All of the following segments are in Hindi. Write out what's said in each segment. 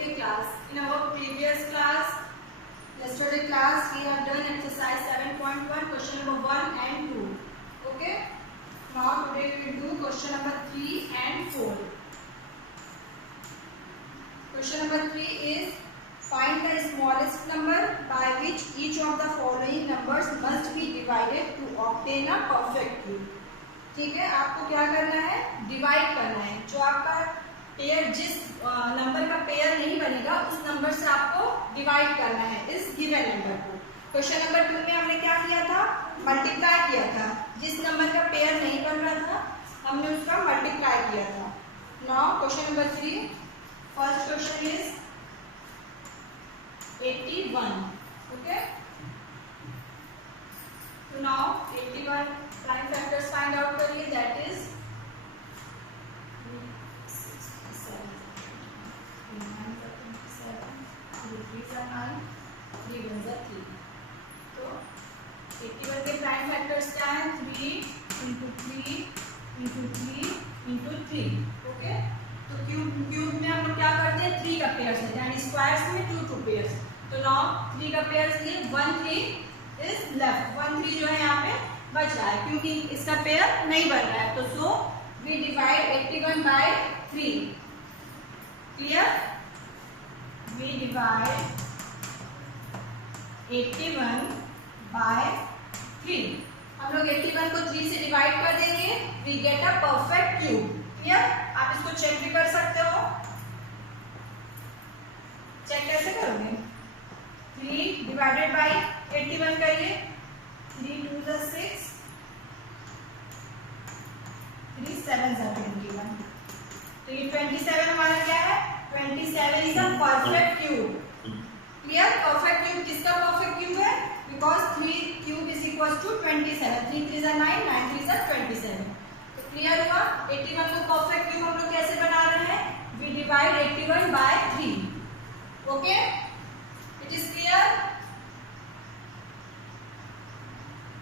Okay class, in our previous class, yesterday class, we have done exercise 7.1, question number 1 and 2. Okay, now today we will do question number 3 and 4. Question number 3 is find the smallest number by which each of the following numbers must be divided to obtain a perfect cube. ठीक है, आपको क्या करना है, डिवाइड करना है. जो आपका पेयर, जिस नंबर का पेयर नहीं बनेगा उस नंबर से आपको डिवाइड करना है इस गिवन नंबर को. क्वेश्चन नंबर 2 में हमने क्या किया था, मल्टीप्लाई किया था. जिस नंबर का पेयर नहीं बन रहा था हमने उसका मल्टीप्लाई किया था. Now question number 3, first question is 81. Okay, तो now 81 prime factors find out करिए. दैट इज 3 तो 81 के प्राइम फैक्टर्स क्या है, 3 × 3 × 3 × 3. ओके, तो क्यूब में हम लोग क्या करते हैं, 3 का पेयर्स है, यानी स्क्वायर्स में 2 पेयर्स. तो नाउ 3 का पेयर्स लिए 1 3 इज लेफ्ट. 1 3 जो है यहाँ पे बच रहा है क्योंकि इसका पेयर नहीं बन रहा है. तो so we divide 81 by 3. Clear, we divide 81 by 3. हम लोग 81 को 3 से डिवाइड कर देंगे, we get a perfect cube. Clear, आप इसको चेक भी कर सकते हो. चेक कैसे करोगे, 3 डिवाइडेड बाय 81 करिए. 3 2 = 6, 3 7 = 21. तो ये 27 हमारा क्या है, 27 is a perfect cube. Clear, perfect cube किसका परफेक्ट क्यूब है, because 3 cube is equal to 27. 3 3 = 9, 9 3 = 27. तो क्लियर हुआ. 81 को परफेक्ट क्यूब हम लोग कैसे बना रहे हैं, we divide 81 by 3. Okay, it is clear.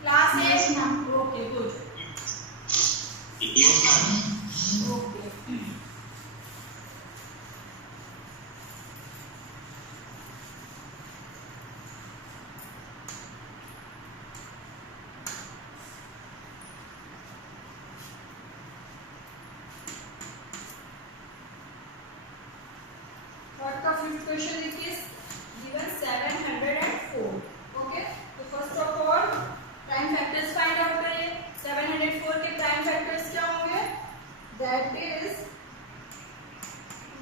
Class है, okay good. Okay, fifth question is given 704. Okay, तो first of all prime factors find out करिए. 704 के prime factors क्या होंगे, that is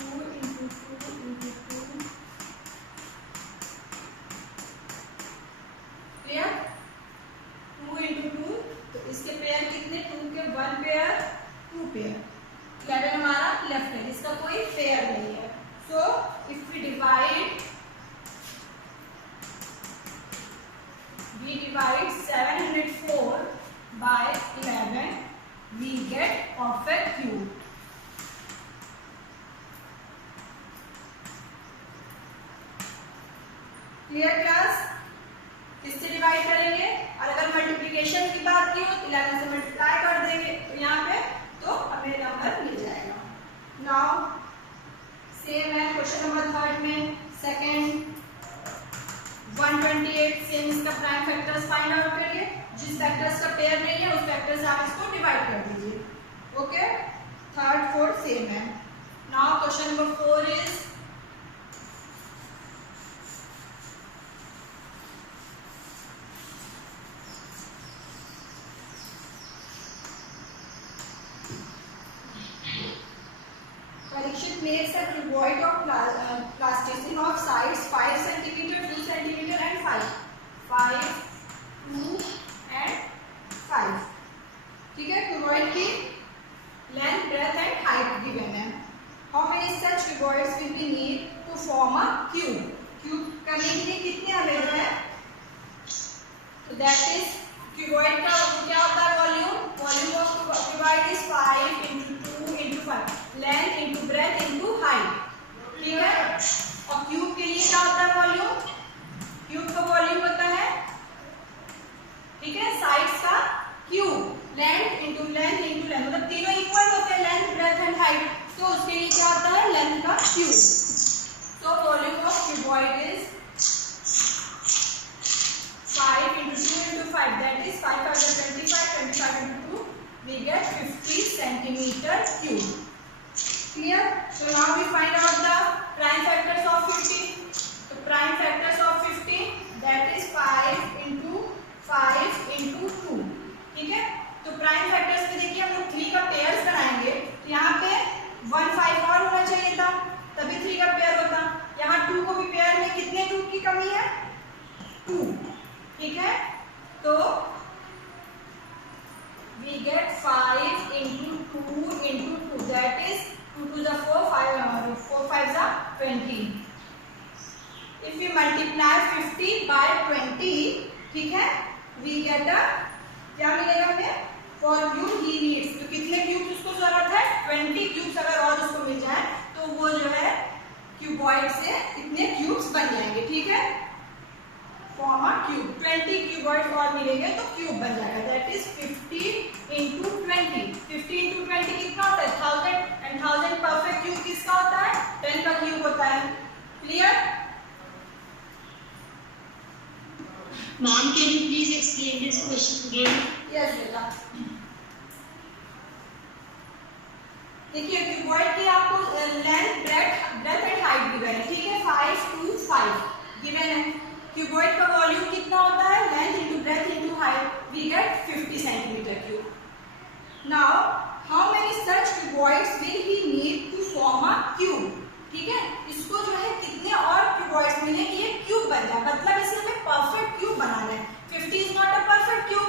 2 × 2 × 2. क्लियर, 2 × 2. तो इसके पेयर कितने, 2 के 1 पेयर, 2 पेयर. 11 हमारा लेफ्ट है, इसका कोई पेयर नहीं है. So if we divide 704 by 11, we get perfect cube. Clear class, किससे डिवाइड करेंगे, और अगर मल्टीप्लिकेशन की बात की हो तो 11 से मल्टीप्लाई कर देंगे तो यहाँ पे तो हमें नंबर मिल जाएगा. नाउ सेम है क्वेश्चन नंबर 3 में. सेकंड 128, सेम इसका प्राइम फैक्टर्स फाइंड आउट करिए. जिस फैक्टर्स का पेयर नहीं है उस फैक्टर से आप इसको डिवाइड कर दीजिए. ओके, 3rd 4th सेम है. Now question number 4 is Parikshit makes a cuboid of plasticine of sides 5 cm, 2 cm and 5. 5, 2 and 5. ठीक है, cuboid की length, breadth and height given है. How many such cuboids will be need to form a cube? Cube करने के लिए कितने अवेलेबल है, तो that is cuboid का क्या होता है, volume. Volume of cuboid is 5 × 2 × 5. Length into breadth into height. ठीक है, और क्यूब के लिए क्या होता है, वॉल्यूम. क्यूब का वॉल्यूम होता है, ठीक है, साइड्स का क्यूब. लेंथ इंटू लेंथ, मतलब तीनों इक्वल होते हैं, लेंथ ब्रेथ एंड हाइट. तो उसके लिए क्या होता है, लेंथ का क्यूब. तो metre cube. Clear? So now we find out the prime factors of 50. तो prime factors of 50 that is 5 into 5 into 2. ठीक है? तो प्राइम फैक्टर्स में देखिए हम लोग 3 का पेयर्स बनाएंगे, तो यहाँ पे 1 5 और होना चाहिए था, तभी 3 का पेयर होता। यहाँ 2 को भी पेयर में कितने 2 की कमी है? 2। ठीक है? तो we get 5 into 2 into 2, that is 2 to the 4, 4 5 are 20. If we multiply 50 by 20, ठीक है, we get a क्या मिलेगा हमें? For cube he needs, तो कितने क्यूब उसको जरूरत है? 20 क्यूब्स अगर और उसको मिल जाए तो वो जो है क्यूबॉइड से इतने क्यूब्स बन जाएंगे। ठीक है? फॉर्म अ क्यूब, 20 क्यूबॉइड और मिलेंगे तो क्यूब बन जाएगा। That is 50 into 20। 50 into 20 कितना होता है? 1000, एंड 1000 परफेक्ट क्यूब किसका होता है? 10 का क्यूब होता है। Clear? Ma'am, can you please explain this question again? Yes, बेटा। देखिए क्यूबॉइड की आपको length, breadth and height given है। ठीक है? 5 to 5 गिवन है। क्यूबॉइड का वॉल्यूम कितना होता है? Length into breadth into height, we get 50 centimetre cube. Now how many such cuboids will he need to form a cube? ठीक है? इसको जो है कितने और क्यूबॉइड्स मिले कि ये क्यूब बन जाए, मतलब इसे हमें परफेक्ट क्यूब बनाना है। 50 is not a perfect cube.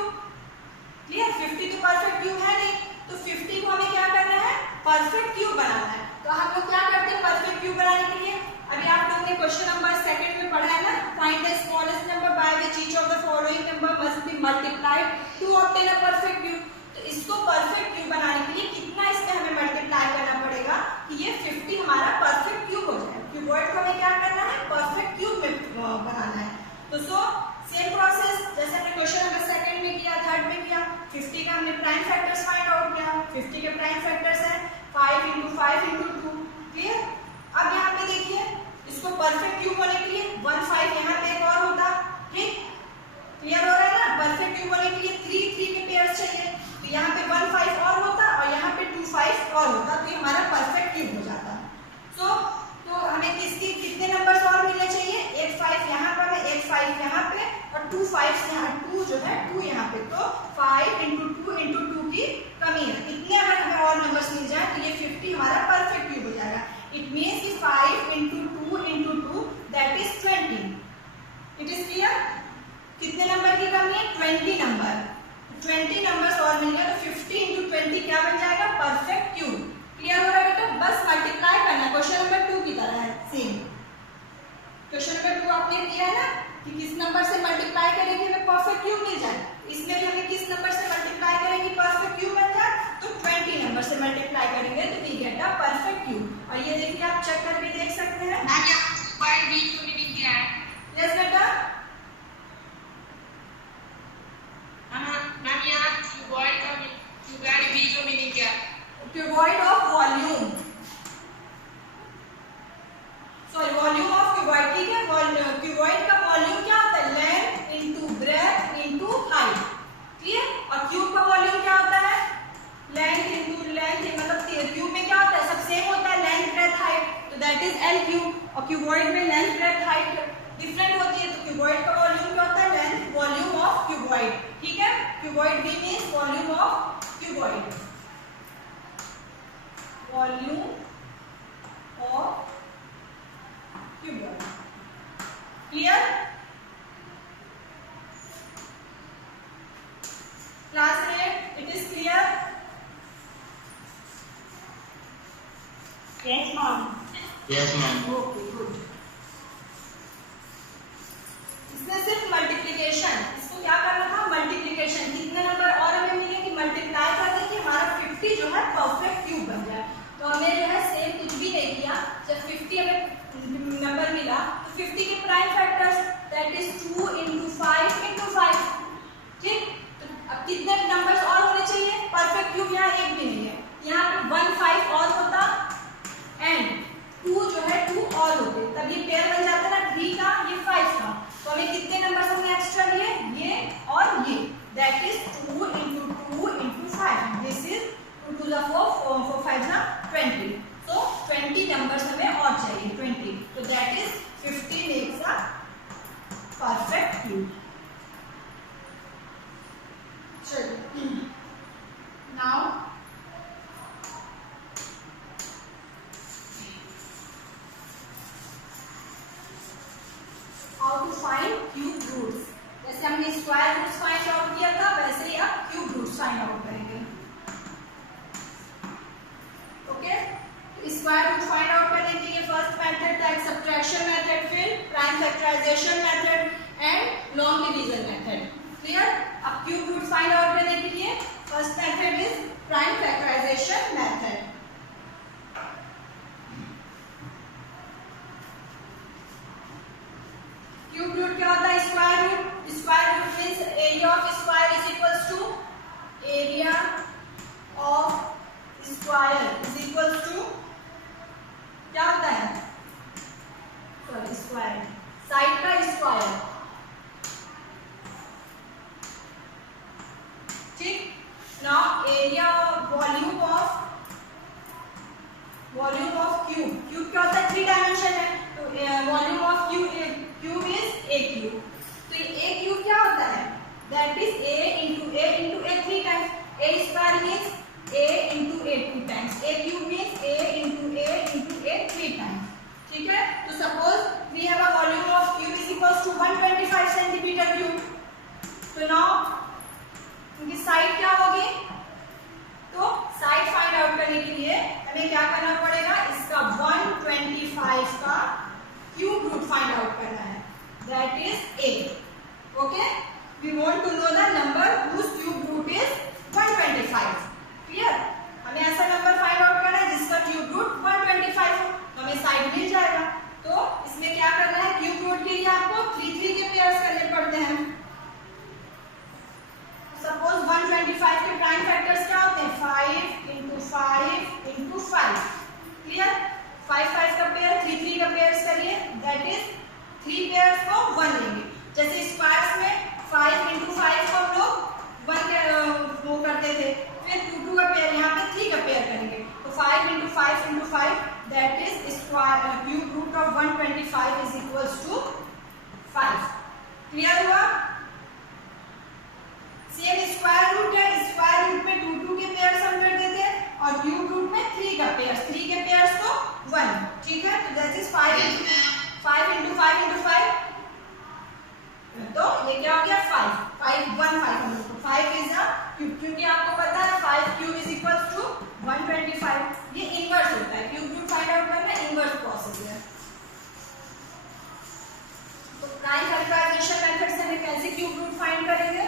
Clear? 50 तो परफेक्ट क्यूब है नहीं, तो 50 को हमें क्या करना है? परफेक्ट क्यूब बनाना है। तो हम लोग क्या करते हैं परफेक्ट क्यूब बनाने के लिए? अभी आप लोगों ने क्वेश्चन नंबर 2 में पढ़ा है ना, find the smallest number by which each of the following number must be multiplied to obtain a perfect cube. तो इसको परफेक्ट क्यूब बनाने के लिए कितना इसमें हमें मल्टीप्लाई करना पड़ेगा कि ये 50 हमारा परफेक्ट क्यूब हो जाए। क्यूबॉइड को हमें क्या करना है? परफेक्ट क्यूब में बनाना है। तो सेम प्रोसेस जैसे हमने क्वेश्चन नंबर 2 में किया, 3 में किया। 50 का हमने प्राइम फैक्टर्स फाइंड आउट किया। 50 के प्राइम फैक्टर्स हैं 5 into 5 into 2। क्लियर? अब यहाँ पे देखिए इसको परफेक्ट क्यूब होने के लिए 1 5 यहाँ पे एक और होता। ठीक? क्लियर हो रहा है ना? परफेक्ट क्यूब होने के लिए 3 3 के पेयर्स चाहिए, तो यहाँ पे 1 5 और होता और यहाँ पे 2 5 और होता, तो ये हमारा परफेक्ट क्यूब हो जाता। तो हमें कितने नंबर्स और मिलने चाहिए? 1 5 यहाँ पर है, 1 5 यहाँ पे और 2 5 यहाँ, 2 जो है 2 यहाँ पे, तो 5 into 2 into 2 की कमी है। इतने अगर हमें और नंबर्स मिल जाए तो ये 50 हमारा परफेक्ट क्यूब हो जाएगा। इट मीन्स कि 5 into 2 into 2 that is 20। It is clear? कितने नंबर की कमी है? 20 नंबर। 20 नंबर्स और मिल गए तो 50 into 20 क्या बन जाएगा? Perfect cube. क्लियर हो रहा है बेटा? बस मल्टीप्लाई करना है, क्वेश्चन नंबर 2 की तरह है सेम। क्वेश्चन नंबर 2 आपने किया है ना कि किस नंबर से मल्टीप्लाई करेंगे हमें परफेक्ट क्यूब मिल जाए। इसमें भी हमें किस नंबर से मल्टीप्लाई करेंगे परफेक्ट क्यूब बन जाए? तो 20 नंबर से मल्टीप्लाई करेंगे तो we get a perfect cube. और ये देखिए आप चेक करके देख सकते हैं। क्या है? यस बेटा। मैम यहाँ क्यूबॉइड बी का मीनिंग क्या है? Cuboid of volume, sorry volume of cuboid. ठीक है? क्यूबॉइड का वॉल्यूम क्या होता है? Length into breadth into height. Clear? और क्यूब का वॉल्यूम क्या होता है? लेंथ इनटू लेंथ, मतलब क्यूब में क्या होता है? सब सेम होता है, लेंथ ब्रेथ हाइट, तो दैट इज एल क्यूब। और क्यूबॉइड में लेंथ ब्रेथ हाइट डिफरेंट होती है, तो क्यूबॉइड का वॉल्यूम क्या होता है? Length volume of cuboid. ठीक है? Cuboid be means volume of cuboid, volume of cuboid. Clear? Class 8 it is clear? Yes ma'am. Yes ma'am. Okay good. इसमें सिर्फ मल्टीप्लिकेशन, इसको क्या करना था? मल्टीप्लिकेशन। कितने नंबर और हमें मिले कि मल्टीप्लाई कर दें कि हमारा 50 जो है परफेक्ट क्यूब बन जाए। तो हमें जो है सेम कुछ भी नहीं किया, जब 50 हमें नंबर मिला तो 50 के prime factors that is 2 into 5 into 5। ठीक? तो अब कितने नंबर्स और होने चाहिए? परफेक्ट क्यूब यहाँ एक भी नहीं है, यहाँ पे 1 5 और होता एंड 2 जो है 2 और फाइंड क्यूब रूट्स। जैसे हमने स्क्वायर रूट्स फाइंड आउट किया था, वैसे ही आप क्यूब रूट्स फाइंड आउट करेंगे। Okay, square root find out करने के लिए फर्स्ट मेथड था सब्ट्रैक्शन मेथड, फिर prime factorisation method and long division method. Clear? अब क्यूब रूट फाइंड आउट करने के लिए first method is prime factorisation method. Cube root क्या होता है? Square root. Square root means area of square is equals to area of square is equals to क्या होता है? सॉरी, स्क्वायर साइड का स्क्वायर। ठीक, now area volume of cube. Cube क्या होता है? 3 डायमेंशन है, तो volume of cube is a cube. तो ए क्यूब क्या होता है? That is a into a 3 times. A square means a into a 2 times. A cube means a into a 3 times. ठीक है? तो suppose we have a volume of cube is equals to 125 centimetre cube. तो नाउ इनकी साइड क्या होगी? तो साइड फाइंड आउट करने के लिए हमें क्या करना पड़ेगा? इसका 125 का क्यूब रूट फाइंड आउट करना है, that is a. Okay, we want to know the number whose cube root is 125. Clear? हमें ऐसा नंबर फाइंड आउट करना है जिसका क्यूब रूट 125 हो, तो हमें साइड मिल जाएगा। तो इसमें क्या करना है? क्यूब रूट के लिए आपको 3 के पेयर्स करने पड़ते हैं। सपोज 125 के प्राइम फैक्टर्स क्या होते हैं? 5 into 5 into 5. क्लियर? 5 का पेयर, 3 का पेयर्स करिए, दैट इज 3 पेयर्स को 1 लेंगे। जैसे स्क्वायर्स में 5 into 5 को हम लोग 1 के वो करते थे, फिर 2 का पेयर, यहाँ पे 3 का पेयर करेंगे, तो 5 into 5 into 5 that is square cube root of 125 is equals to 5. Clear हुआ? सेम स्क्वायर रूट है, स्क्वायर रूट में 2 के पेयर्स हम कर देते हैं और क्यूब रूट में 3 का पेयर्स, 3 के पेयर्स को 1. ठीक है, तो दैट इज 5 into 5 into 5, तो ये क्या हो गया? 5 हम लोग को 5 इज अ क्यूब, क्योंकि आपको पता है 5 क्यूब इज इक्वल्स टू 125. ये इनवर्स होता है, क्यूब रूट फाइंड आउट करना इनवर्स प्रोसेस है। तो प्राइम फैक्टराइजेशन मेथड से हम कैसे क्यूब रूट फाइंड करेंगे?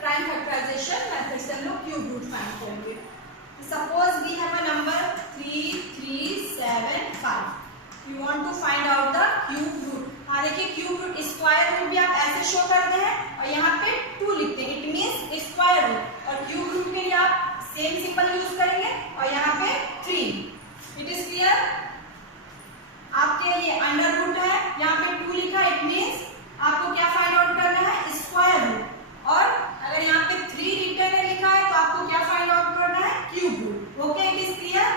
प्राइम फैक्टराइजेशन मेथड से हम लोग क्यूब रूट फाइंड करेंगे। Suppose we have a number 3375. You want to find out the cube root. हाँ देखिए, क्यूब रूट स्क्वायर रूट भी आप ऐसे शो करते हैं और यहाँ पे 2 लिखते हैं, इट मींस स्क्वायर रूट। और क्यूब रूट के लिए आप सेम सिंबल यूज करेंगे और यहाँ पे 3. It is clear? आपके लिए अंडर रूट है, यहाँ पे 2 लिखा, इट मींस आपको क्या फाइंड आउट करना है? Square root. और अगर यहाँ पे 3 रिटर्न में लिखा है तो आपको क्या फाइंड आउट करना है? Cube root. Okay, it is clear?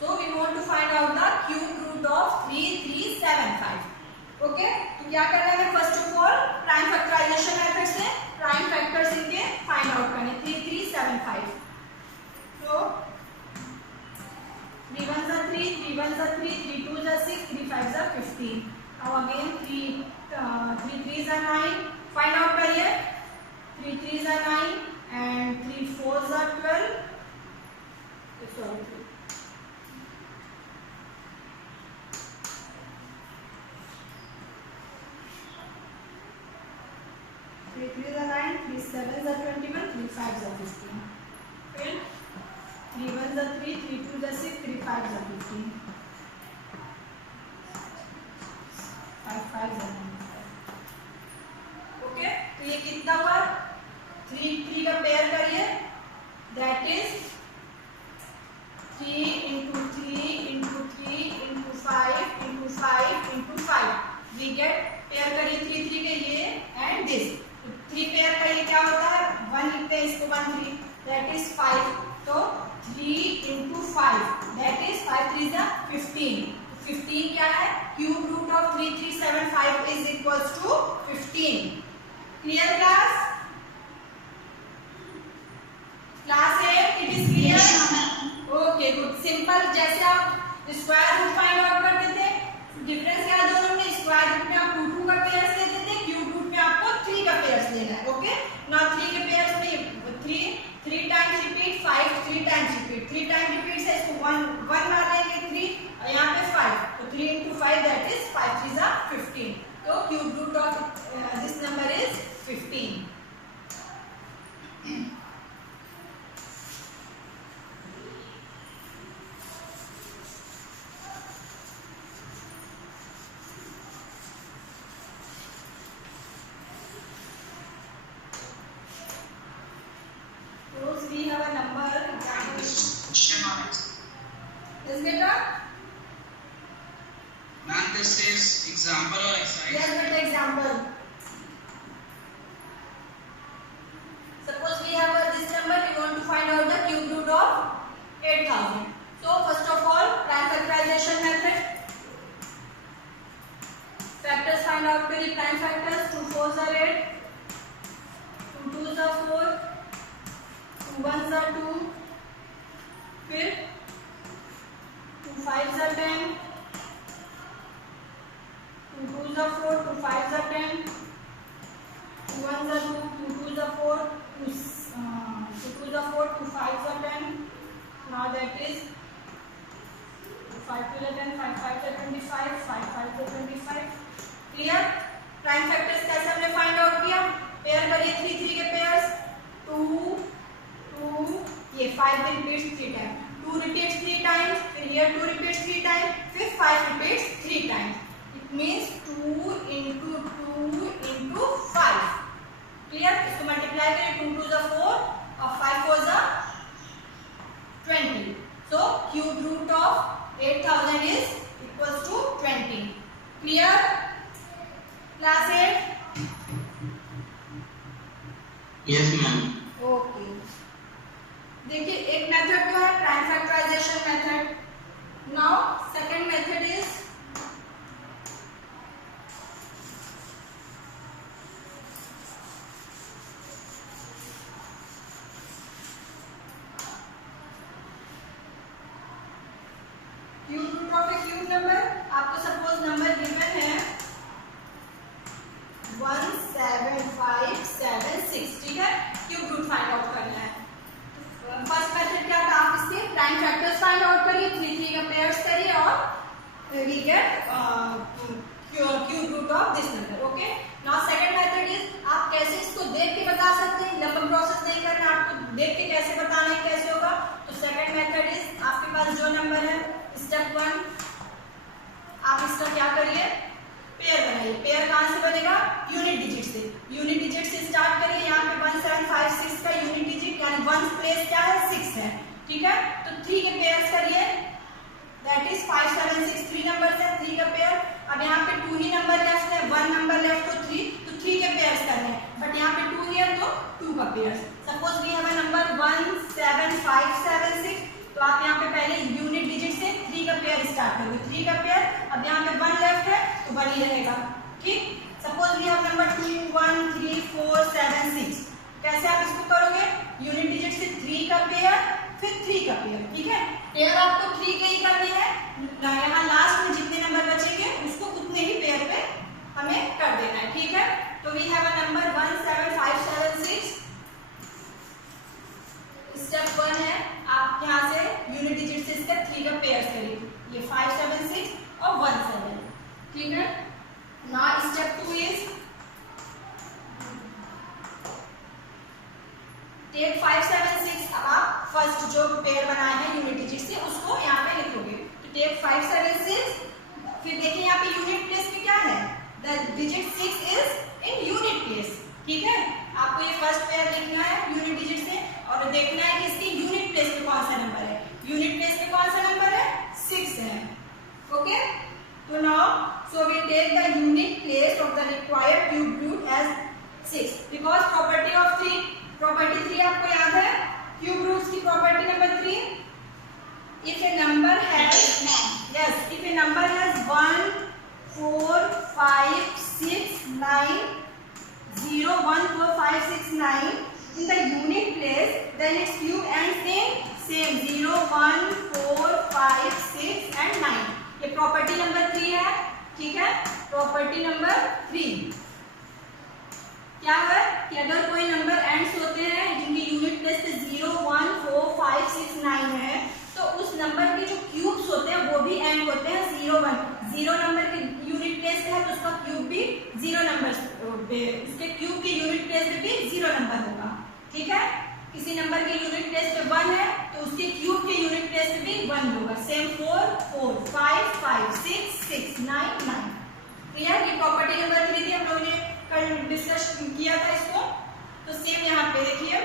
So we want to find out the cube root of 3375. Okay, तो क्या करना है? First of all prime factorisation method से प्राइम फैक्टर्स इनके फाइंड आउट करने। 3375, तो 3 1s are 3, 3 1s are 3, 3 2s are 6, 3 5s are 15. Now again 3 3s are 9. Find out करिए। 3 3s are 9 and 3 4s are 12. Sorry, 3 3s are 9, 3 7s are 21, 3 5s are 15. Fill. 3 1s are 3, 3 2s are 6, 3 5s are 15. 5 5s are 95. Okay, तो ये कितना हुआ? 3 3 का पेयर करिए, that is 3 into 3 into 3 into 5 into 5 into 5. That is 5. तो 3 into 5 दैट इज 5 3 जा 15. 15 क्या है? Cube root of 3375 is equals to 15. Clear class? Class 8 it is clear? Okay good. Simple. जैसे आप स्क्वायर रूट फाइंड आउट करते थे, डिफरेंस क्या है दोनों में? स्क्वायर रूट में आप 2 का पेयर्स लेते थे, क्यूब रूट में आपको 3 का पेयर्स लेना है. ओके. नाउ 3 के पेयर्स में 3 times repeat, 5 3 times repeat. 3 times repeat से इसको 1 मार लेंगे 3 और यहाँ पे 5. तो 3 into 5 दैट इज 5 3 जा 15. तो cube root of this number is 15. We have a number example. Question on it. Is beta? Ma'am, this is example or exercise? Yes, beta, example. Suppose we have this number, we want to find out the cube root of 8000. So first of all, prime factorization method. Factors find out the prime factors. 2 4s are 8, 2 2s are 4, 2 1s are 2, फिर 2 5s are 10, 2 2s are 4, 2 5s are 10, 2 1s are 2, 2 2s are 4, 2 2s are 4, 2 5s are 10. Now that is 5 2s are 10, 5 5s are 25, 5 5s are 25. Clear? Prime factors कैसे हमने फाइंड आउट किया? पेयर करिए 3 3 के पेयर्स. 2 2 ये 5 रिपीट्स 3 टाइम, 2 रिपीट्स 3 टाइम्स, फिर here 2 रिपीट्स 3 टाइम्स, फिर 5 repeats 3 times. It means 2 into 2 into 5. Clear? इसको मल्टीप्लाई करें. 2 2s are 4 और 5 4s are 20. So cube root of 8000 is equals to 20. Clear? Class 8? Yes, ma'am. Okay. देखिए एक मेथड तो है prime factorisation method. Now second method is cube root of a cube number. आपको सपोज नंबर गिवन है 17576. ठीक है. क्यूब रूट फाइंड आउट करना है. फर्स्ट मेथड क्या था? आप इसके प्राइम फैक्टर्स फाइंड आउट करिए, 3 3 का पेयर्स करिए और we get cube root of this number. Okay. Now second method is आप कैसे इसको देख के बता सकते हैं. लंबा प्रोसेस नहीं करना, आपको देख के कैसे बताना है, कैसे होगा. तो सेकंड मेथड इज आपके पास जो नंबर है, स्टेप 1 आप इसका क्या करिए? पेयर बनाइए. पेयर कहां से बनेगा? यूनिट डिजिट से. यूनिट डिजिट से स्टार्ट करिए. यहाँ पे 1756 का यूनिट डिजिट यानी 1 प्लेस क्या है? 6 है. ठीक है. तो 3 के पेयर्स करिए. दैट इज 5 7 6 3 नंबर है 3 का पेयर. अब यहाँ पे 2 ही नंबर लेफ्ट है, 1 नंबर लेफ्ट तो 3, तो 3 के पेयर्स करने हैं. बट यहाँ पे 2 है तो 2 का pairs. Suppose we have a number 17576. तो आप यहाँ पे पहले यूनिट डिजिट से 3 का पेयर स्टार्ट करोगे. 3 का पेयर. अब यहाँ पे 1 लेफ्ट है तो 1 ही रहेगा. ठीक. Suppose we have number 2 1 3 4 7 6. कैसे आप इसको करोगे? यूनिट डिजिट से 3 का पेयर फिर 3 का पेयर. ठीक है. पेयर आपको 3 के ही करने हैं. यहाँ लास्ट में जितने नंबर बचेंगे उसको उतने ही पेयर पे हमें कर देना है. ठीक है. तो we have a number 17576. Step 1 है आप यहाँ से यूनिट डिजिट से इसका 3 का पेयर्स करिए. ये 5 7 6 और 1 7. ठीक है. Now step 2 is take 5 7 6. अब आप फर्स्ट जो पेयर बनाए हैं यूनिट डिजिट से उसको यहाँ पे लिखोगे. तो टेक 5 7 6. फिर देखिए यहाँ पे यूनिट प्लेस में क्या है? The digit 6 is in unit place. ठीक है. आपको ये फर्स्ट पेयर लिखना है यूनिट डिजिट से और देखना है कि इसकी यूनिट प्लेस में कौन सा नंबर है. यूनिट प्लेस में कौन सा नंबर है? 6 है. ओके. तो now so we take the unit place of the required cube root as 6 because property of 3 आपको याद है. Same 0 1 4 5 6 and 9। ये प्रॉपर्टी नंबर 3 है, ठीक है। प्रॉपर्टी नंबर 3 क्या है कि अगर कोई नंबर एंड्स होते हैं जिनकी यूनिट प्लेस पे 0 1 4 5 6 9 है, तो उस नंबर के जो क्यूब्स होते हैं वो भी एंड होते हैं 0 1। 0 नंबर के यूनिट प्लेस पे है तो उसका क्यूब भी 0 नंबर पे, उसके क्यूब के यूनिट प्लेस पे भी 0 नंबर होगा, ठीक है। किसी नंबर के यूनिट प्लेस पे 1 है तो उसके क्यूब के यूनिट प्लेस पे भी 1 होगा। सेम 4 4 5 5 6 6 9 9। क्लियर? ये प्रॉपर्टी नंबर 3 थी, हम लोगों ने कल डिस्कस किया था इसको। तो सेम यहाँ पे देखिए,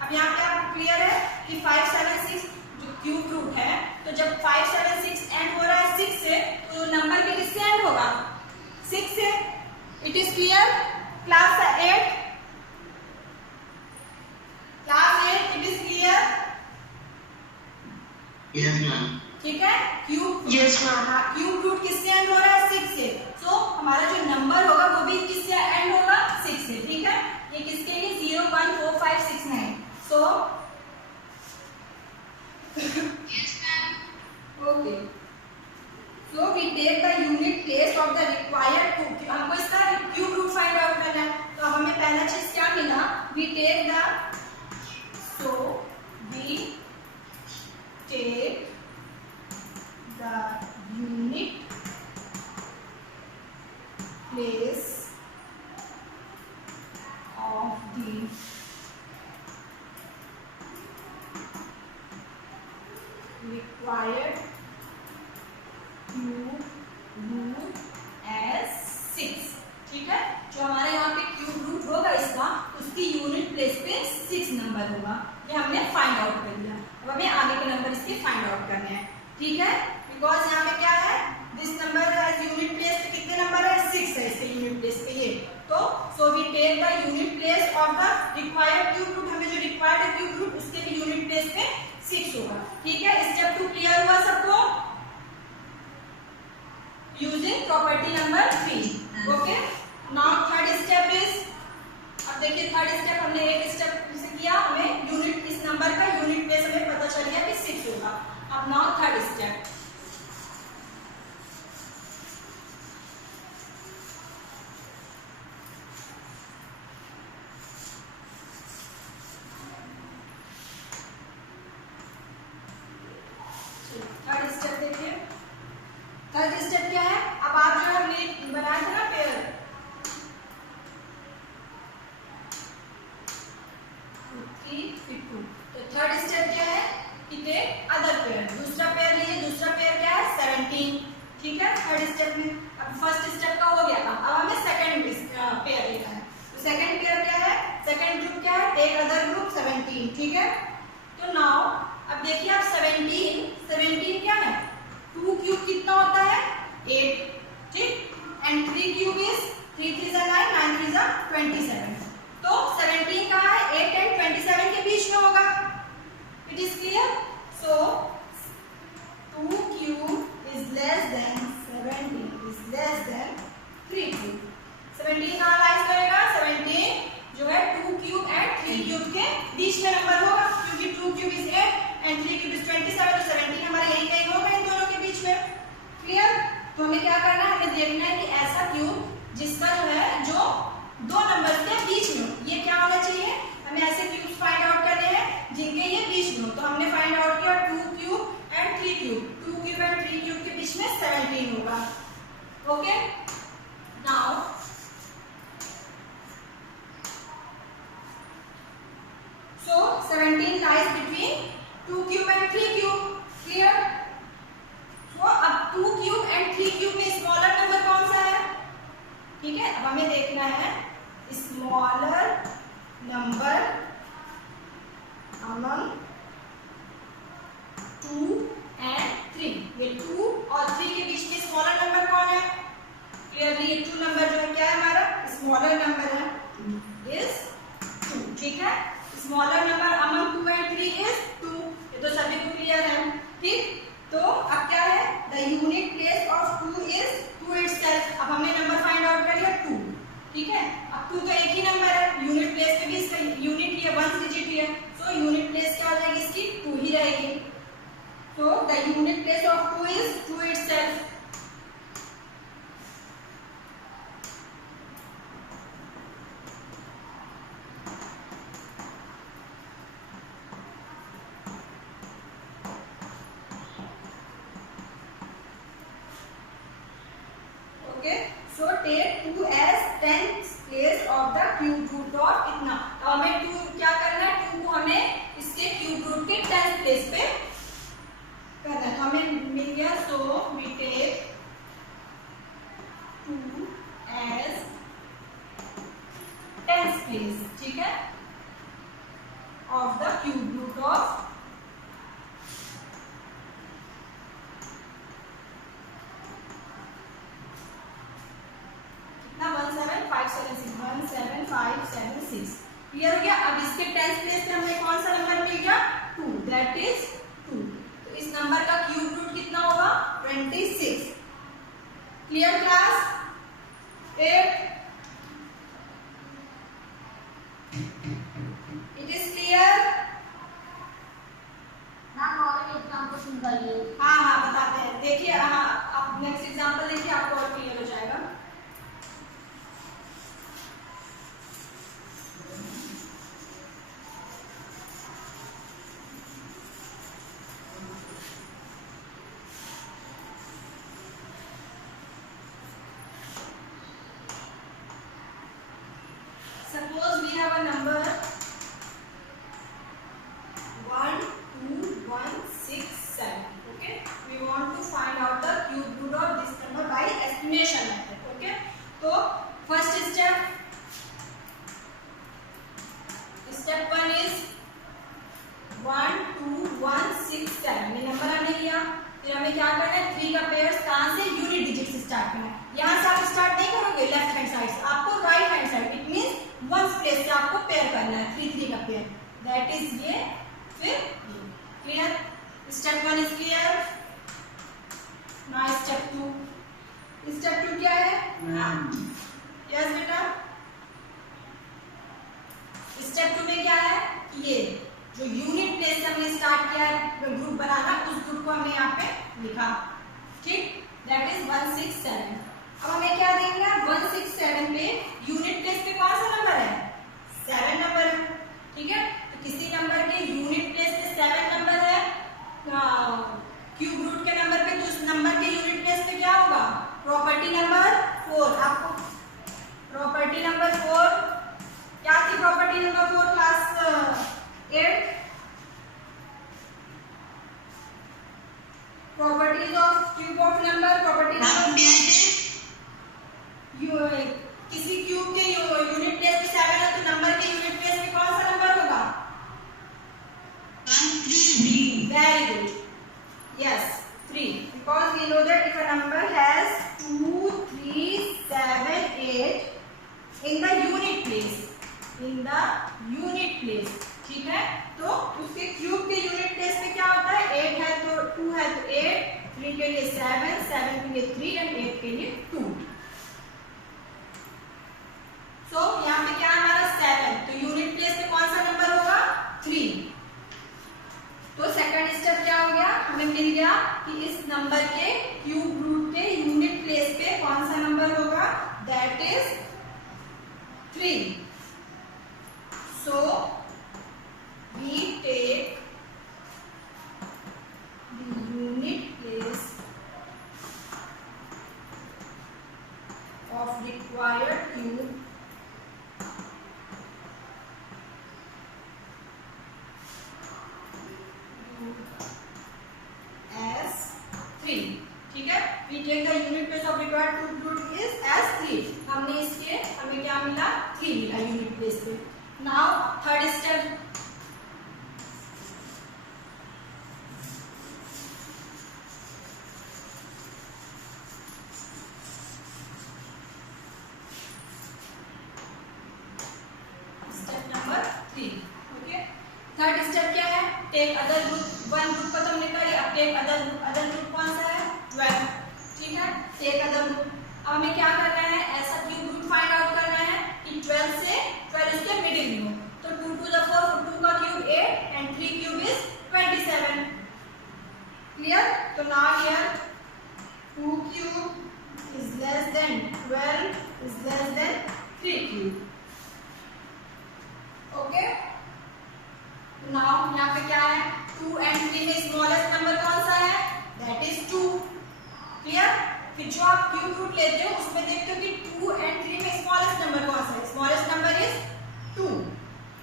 अब यहाँ पे आपको क्लियर है कि 5 7 6 जो क्यूब रूट है, तो जब 5 7 6 एंड हो रहा है 6 से, तो नंबर के किससे एंड होगा? 6 से। It is clear? Class 8 it is clear? Yes, ma'am. ठीक है। Cube Yes, ma'am. Cube root किससे एंड हो रहा है? 6 से। तो हमारा जो नंबर होगा वो भी किससे एंड होगा? 6 से, ठीक है। ये किसके लिए? 0 1 4 5 6 9। So Yes, ma'am. Okay, so we take the unit place of the required cube. हमको इसका क्यूब रूट फाइंड आउट करना है, तो हमें पहला चीज क्या मिला? We take the unit place of the required cube root as 6, ठीक है। जो हमारे यहाँ पे क्यूब रूट होगा इसका, उसकी यूनिट प्लेस पे 6 नंबर होगा। ये हमने फाइंड आउट कर लिया। अब हमें आगे के नंबर इसके फाइंड आउट करने हैं, ठीक है। बिकॉज यहाँ पे क्या है, this number has unit place पे कितने नंबर है? 6 है इसके यूनिट प्लेस पे ये। तो so we take the unit place of the required cube root. हमें जो रिक्वायर्ड है क्यूब रूट, उसके भी यूनिट प्लेस पे 6 होगा, ठीक है। स्टेप 2 क्लियर हुआ सबको? Using property number 3। Okay, now third step is, अब देखिए थर्ड स्टेप हमने एक स्टेप से किया, हमें यूनिट, इस नंबर का यूनिट प्लेस हमें पता चल गया कि 6 होगा। अब now third step, third step देखिए। थर्ड स्टेप क्या है? अब आप जो हमने बनाया था ना पेयर, 3 फिर 2, तो थर्ड स्टेप क्या है कि टेक अदर पेयर। दूसरा पेयर लीजिए। दूसरा पेयर क्या है? 17, ठीक है। थर्ड स्टेप में अब फर्स्ट स्टेप का हो गया था, अब हमें सेकंड पेयर लेना है। तो सेकंड पेयर क्या है? सेकंड ग्रुप क्या है? टेक अदर ग्रुप 17, ठीक है। तो नाउ अब देखिए आप 17 क्या है? 2 क्यूब कितना होता है? 8, ठीक। And 3 cube is 3 3 9 9 3 27। तो 17 कहाँ है? 8 एंड 27 के बीच में होगा। It is clear? So 2 cube is less than 17 is less than 3 cube. 17 कहाँ लाइज करेगा? 17 जो है 2 क्यूब एंड 3 क्यूब के बीच में नंबर होगा, क्योंकि 2 cube is 8 and 3 cube is 27, तो 17 हमारा यही कहीं होगा इन दोनों के बीच में। क्लियर? तो हमें क्या करना है? हमें देखना है कि ऐसा क्यूब जिसका जो है, जो दो नंबर के बीच में हो, ये क्या होना चाहिए? हमें ऐसे क्यूब्स फाइंड आउट करने हैं जिनके ये बीच में हो। तो हमने फाइंड आउट किया 2 cube and 3 cube. 2 cube and 3 cube के बीच में 17 होगा। Okay, now so 17 lies between 2 cube and 3 cube. Clear? So अब 2 cube and 3 cube में स्मॉलर नंबर कौन सा है? ठीक है, अब हमें देखना है स्मॉलर नंबर among 2 and 3। ये 2 और 3 के बीच में स्मॉलर नंबर कौन है? क्लियरली ये 2 नंबर जो है क्या है? हमारा स्मॉलर नंबर है, इज 2, ठीक है। Smaller number among 2 and 3 is 2। ये तो सभी को क्लियर है, ठीक। तो अब क्या है? The unit place of 2 is 2 itself. अब हमने नंबर फाइंड आउट कर लिया 2, ठीक है। अब 2 तो एक ही नंबर है, यूनिट प्लेस पे भी इसका यूनिट ही है, 1 डिजिट ही है, सो यूनिट प्लेस क्या हो जाएगी इसकी? 2 ही रहेगी। So the unit place of 2 is 2 itself. Okay, so take 2 as 10th place of the cube root of इतना. तो हमें 2 क्या करना है, 2 को हमें इसके क्यूब रूट के 10th प्लेस पे करना है. तो हमें मिल गया. So we take 2 as 10th place. ठीक है, of the cube root of कितना 17576. क्लियर हो गया. अब इसके 10th प्लेस पे हमें कौन सा नंबर मिल गया, 2. That is 2. तो इस नंबर का क्यूब रूट कितना होगा, 26. Clear class. 8. It is clear. हाँ बताते हैं. देखिए आप नेक्स्ट एग्जांपल देखिए, आपको और क्लियर हो जाएगा. Suppose we have a number 1, 2, 1, 6, 7. Okay, we want to find out the cube root of this number by estimation method. Okay, so first step 1 is 1, 2, 1, 6, 7. ये नंबर हमने लिया. फिर हमें क्या करना है, 3 का पेयर्स कहाँ से, यूनिट डिजिट से स्टार्ट करना है. यहाँ से आप स्टार्ट नहीं करोगे लेफ्ट हैंड साइड से, आपको right hand side. It means ones place से आपको पेयर करना है. 3 3 का पेयर, दैट इज ये. फिर clear. Step 1 is clear. Now step 2. Step 2 क्या है, यस बेटा. स्टेप 2 में क्या है, ये जो यूनिट प्लेस से हमने स्टार्ट किया है ग्रुप बनाना, उस ग्रुप को हमने यहाँ पे लिखा. ठीक, दैट इज 1, 6, 7. अब हमें क्या देखना है, 1, 6, 7 पे यूनिट प्लेस पे कौन सा नंबर है, 7 नंबर है. ठीक है, तो किसी नंबर के यूनिट प्लेस पे 7 नंबर है, क्यूब रूट के नंबर पे, तो उस नंबर के यूनिट प्लेस पे क्या होगा, प्रॉपर्टी नंबर 4. आपको प्रॉपर्टी नंबर 4 क्या थी, property number 4 class 8. Properties of cube of number. Property किसी क्यूब के यूनिट प्लेस पे 7 है, तो नंबर के यूनिट प्लेस पे कौन सा नंबर होगा, 1, 3. Very good. Yes, 3. Because we know that if a number has 2, 3, 7, 8 in the unit place. ठीक है, तो उसके क्यूब के यूनिट प्लेस पे क्या होता है, 8 है तो 2 है तो 8, 3 के लिए 7, 7 के लिए 3 एंड 8 के लिए 2. सो यहाँ पे क्या है हमारा 7, तो यूनिट प्लेस पे कौन सा नंबर होगा, 3. तो सेकंड स्टेप क्या हो गया, हमें मिल गया कि इस नंबर के क्यूब रूट के यूनिट प्लेस पे कौन सा नंबर होगा, that is 3. So we take the unit place of required cube as 3. ठीक है, we take the unit place of required cube root is as 3. हमने इसके हमें क्या मिला, 3 मिला यूनिट प्लेस पे. Now third step. Third step क्या है, टेक अदर ग्रुप. 1 ग्रुप को तो हमने कर लिया, अब टेक अदर ग्रुप कौन सा है, 12. ठीक है, टेक अदर ग्रुप. अब हमें क्या करना है, ऐसा क्यूब रूट फाइंड आउट करना है कि 12 से 12 इसके मिडिल में हो. तो 2 to the 4, 2 का cube 8 and 3 cube is 27. 2 and 3 में स्मॉलेस्ट नंबर कौन सा है? That is 2। क्लियर? फिर जो आप क्यूब रूट लेते हो उसमें देखते हो कि 2 and 3 में स्मॉलेस्ट नंबर कौन सा है? स्मॉलेस्ट नंबर इज 2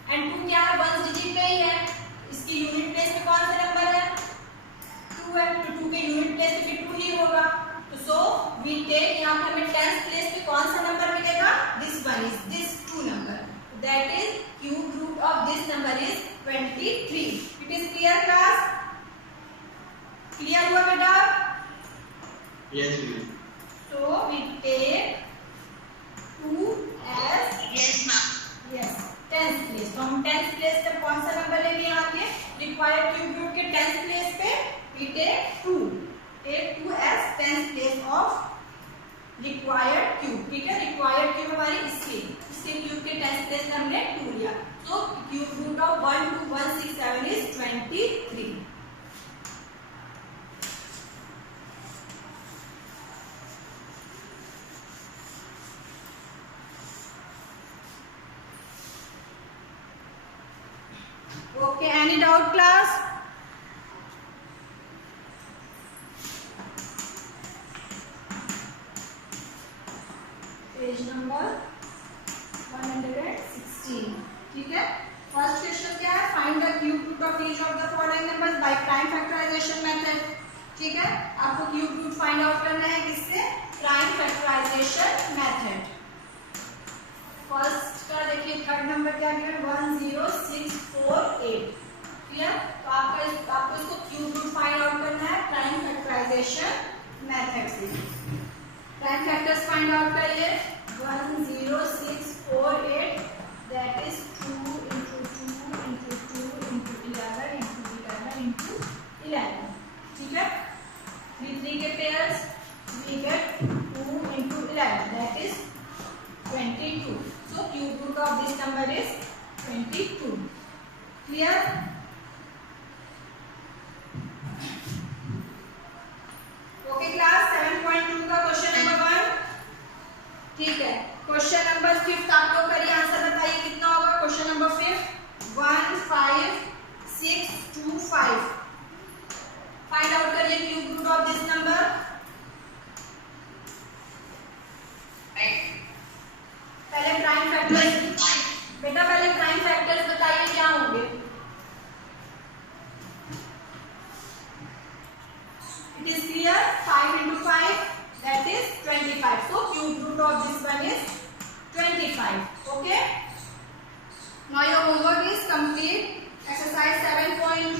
एंड 2 क्या है? 1 डिजिट पे ही है। इसकी यूनिट प्लेस पे कौन सा नंबर है? 2 है, तो 2 के यूनिट प्लेस पे भी 2 ही होगा। तो सो वी टेक, यहाँ पे हमें 10th प्लेस पे कौन सा नंबर मिलेगा? This one is this 2 number, that is cube root of this number is 23। It is clear class? Clear हुआ बेटा? Yes, ma'am. So we take 2 as Yes, ma'am. yes 10th place. तो हम 10th प्लेस पे कौन सा नंबर लेंगे? यहाँ के रिक्वायर्ड क्यूब रूट के 10th प्लेस पे we take 2 as 10th place of required cube. ठीक है, रिक्वायर्ड क्यूब हमारी इसके क्यूब के 10th प्लेस में हमने 2 लिया। तो cube root of 12167 is 23। Okay, any doubt class? Page number 116। ठीक है, फर्स्ट क्वेश्चन क्या है? Find the cube root of each of the following numbers by prime factorisation method. ठीक है, आपको क्यूब रूट फाइंड आउट करना है किससे? Prime factorisation method. फर्स्ट का देखिए, थर्ड नंबर क्या गिवन? 10648। क्लियर? तो आपको इसको क्यूब रूट फाइंड आउट करना है प्राइम फैक्टराइजेशन मेथड से। प्राइम फैक्टर्स फाइंड आउट करिए। 10648 that is 2 into 2 into 2 into 11 into 11 into 11। ठीक है, 3 3 के pairs we get 2 into 11 that is 22। So cube root of this number is 22. Clear? Okay class, 7.2 का क्वेश्चन नंबर 1। ठीक है, क्वेश्चन नंबर 5 आप लोग करिए, आंसर बताइए कितना होगा? Question number 5 15625। फाइंड आउट करिए cube root of this number. पहले प्राइम फैक्टर्स बेटा, पहले प्राइम फैक्टर्स बताइए क्या होंगे? It is clear? 5 into 5 that is 25। so cube root of this one is 25। okay, now your homework is complete। exercise 7.2